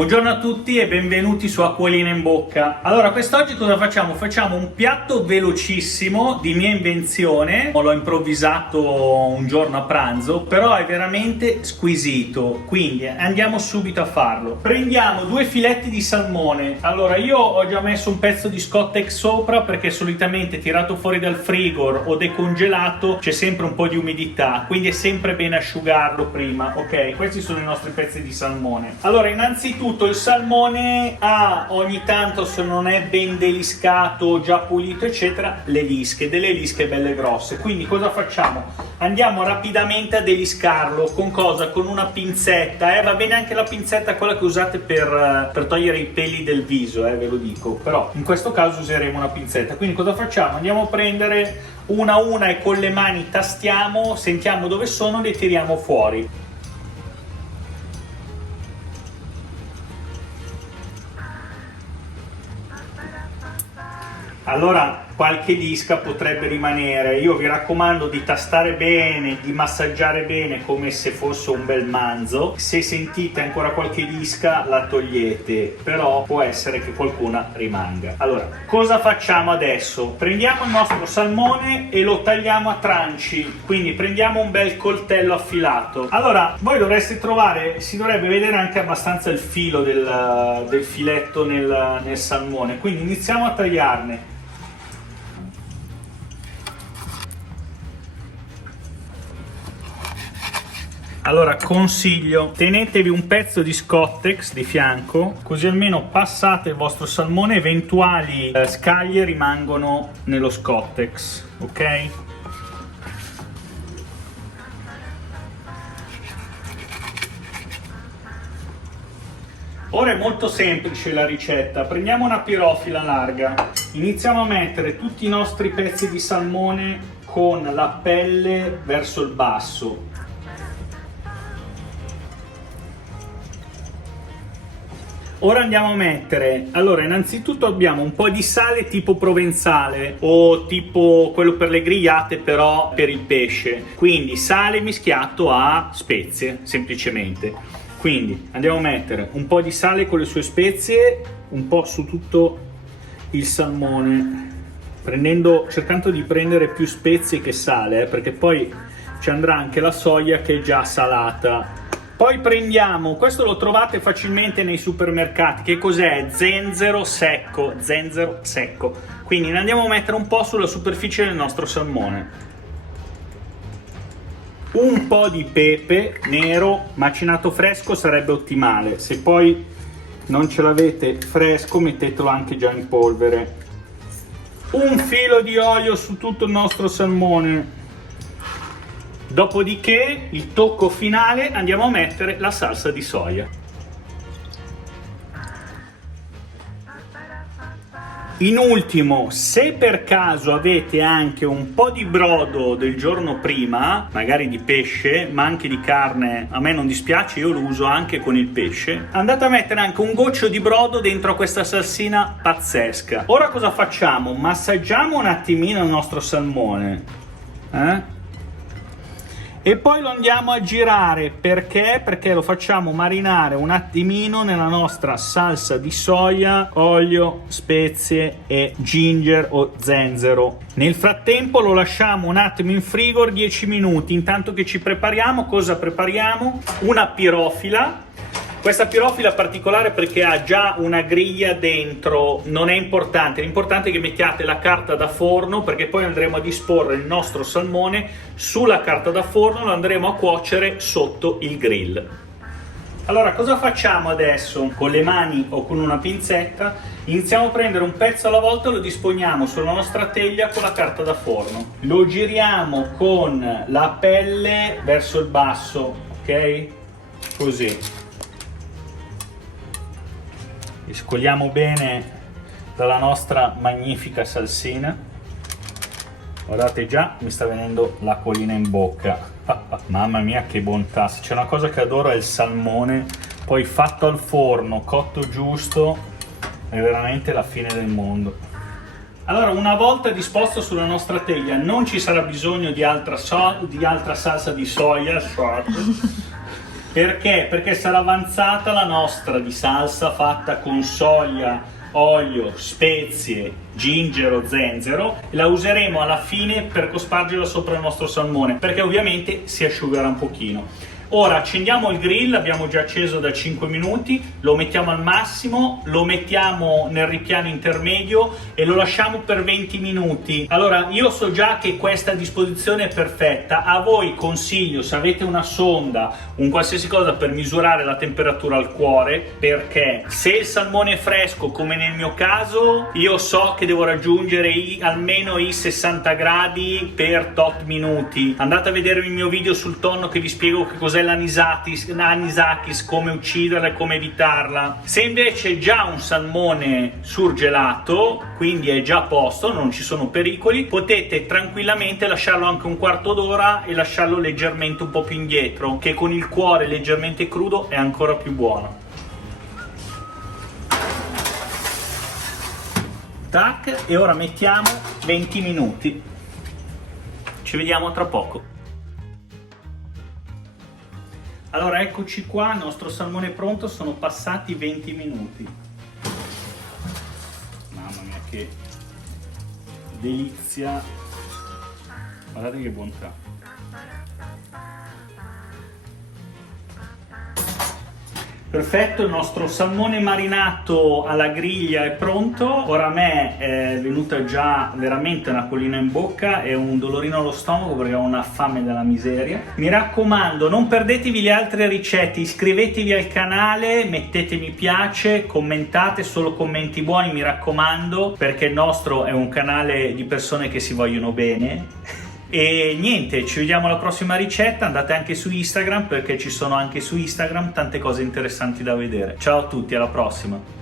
Buongiorno a tutti e benvenuti su Acquolina in Bocca. Allora, quest'oggi cosa facciamo? Facciamo un piatto velocissimo di mia invenzione. L'ho improvvisato un giorno a pranzo, però è veramente squisito, quindi andiamo subito a farlo. Prendiamo 2 filetti di salmone. Allora, io ho già messo un pezzo di Scottex sopra perché solitamente tirato fuori dal frigo o decongelato c'è sempre un po' di umidità, quindi è sempre bene asciugarlo prima. Ok, questi sono i nostri pezzi di salmone. Allora, innanzitutto il salmone ha ogni tanto, se non è ben deliscato, già pulito eccetera, le lische, delle lische belle grosse. Quindi cosa facciamo? Andiamo rapidamente a deliscarlo. Con cosa? Con una pinzetta, va bene anche la pinzetta quella che usate per togliere i peli del viso, ve lo dico, però in questo caso useremo una pinzetta. Quindi cosa facciamo? Andiamo a prendere una a una e con le mani tastiamo, sentiamo dove sono, le tiriamo fuori. Allora qualche lisca potrebbe rimanere. Io vi raccomando di tastare bene, di massaggiare bene come se fosse un bel manzo. Se sentite ancora qualche lisca la togliete, però può essere che qualcuna rimanga. Allora, cosa facciamo adesso? Prendiamo il nostro salmone e lo tagliamo a tranci, quindi prendiamo un bel coltello affilato. Allora, voi dovreste trovare, si dovrebbe vedere anche abbastanza il filo del filetto nel salmone, quindi iniziamo a tagliarne. Allora, consiglio, tenetevi un pezzo di Scottex di fianco, così almeno passate il vostro salmone, eventuali scaglie rimangono nello Scottex, ok? Ora è molto semplice la ricetta. Prendiamo una pirofila larga, iniziamo a mettere tutti i nostri pezzi di salmone con la pelle verso il basso. Ora andiamo a mettere, allora innanzitutto abbiamo un po' di sale tipo provenzale o tipo quello per le grigliate però per il pesce, quindi sale mischiato a spezie semplicemente. Quindi andiamo a mettere un po' di sale con le sue spezie, un po' su tutto il salmone, cercando di prendere più spezie che sale, perché poi ci andrà anche la soia che è già salata. Poi prendiamo, questo lo trovate facilmente nei supermercati, che cos'è? Zenzero secco, quindi ne andiamo a mettere un po' sulla superficie del nostro salmone. Un po' di pepe nero, macinato fresco sarebbe ottimale, se poi non ce l'avete fresco mettetelo anche già in polvere. Un filo di olio su tutto il nostro salmone. Dopodiché, il tocco finale, andiamo a mettere la salsa di soia. In ultimo, se per caso avete anche un po' di brodo del giorno prima, magari di pesce, ma anche di carne, a me non dispiace, io lo uso anche con il pesce, andate a mettere anche un goccio di brodo dentro questa salsina pazzesca. Ora cosa facciamo? Massaggiamo un attimino il nostro salmone, e poi lo andiamo a girare. Perché lo facciamo marinare un attimino nella nostra salsa di soia, olio, spezie e ginger o zenzero. Nel frattempo lo lasciamo un attimo in frigo 10 minuti. Intanto che ci prepariamo, cosa prepariamo? Una pirofila. Questa pirofila è particolare perché ha già una griglia dentro, non è importante, l'importante è che mettiate la carta da forno, perché poi andremo a disporre il nostro salmone sulla carta da forno, lo andremo a cuocere sotto il grill. Allora, cosa facciamo adesso? Con le mani o con una pinzetta iniziamo a prendere un pezzo alla volta e lo disponiamo sulla nostra teglia con la carta da forno. Lo giriamo con la pelle verso il basso, ok? Così. Scogliamo bene dalla nostra magnifica salsina. Guardate, già mi sta venendo l'acquolina in bocca. Mamma mia che bontà, se c'è una cosa che adoro è il salmone, poi fatto al forno, cotto giusto, è veramente la fine del mondo. Allora, una volta disposto sulla nostra teglia non ci sarà bisogno di altra salsa di soia, Perché? Perché sarà avanzata la nostra di salsa fatta con soia, olio, spezie, gingero, zenzero, e la useremo alla fine per cospargerla sopra il nostro salmone, perché ovviamente si asciugherà un pochino. Ora accendiamo il grill, abbiamo già acceso da 5 minuti, lo mettiamo al massimo, lo mettiamo nel ripiano intermedio e lo lasciamo per 20 minuti. Allora, io so già che questa disposizione è perfetta, a voi consiglio, se avete una sonda, un qualsiasi cosa per misurare la temperatura al cuore, perché se il salmone è fresco, come nel mio caso, io so che devo raggiungere almeno i 60 gradi per tot minuti. Andate a vedere il mio video sul tonno che vi spiego che cos'è l'anisakis, come ucciderla e come evitarla. Se invece è già un salmone surgelato, quindi è già a posto, non ci sono pericoli, potete tranquillamente lasciarlo anche un quarto d'ora e lasciarlo leggermente un po' più indietro, che con il cuore leggermente crudo è ancora più buono. Tac, e ora mettiamo 20 minuti. Ci vediamo tra poco. Allora eccoci qua, il nostro salmone è pronto, sono passati 20 minuti. Mamma mia che delizia, guardate che bontà. Perfetto, il nostro salmone marinato alla griglia è pronto. Ora a me è venuta già veramente un'acquolina in bocca e un dolorino allo stomaco perché ho una fame della miseria. Mi raccomando, non perdetevi le altre ricette, iscrivetevi al canale, mettete mi piace, commentate, solo commenti buoni mi raccomando, perché il nostro è un canale di persone che si vogliono bene. E niente, ci vediamo alla prossima ricetta, andate anche su Instagram perché ci sono anche su Instagram tante cose interessanti da vedere. Ciao a tutti, alla prossima!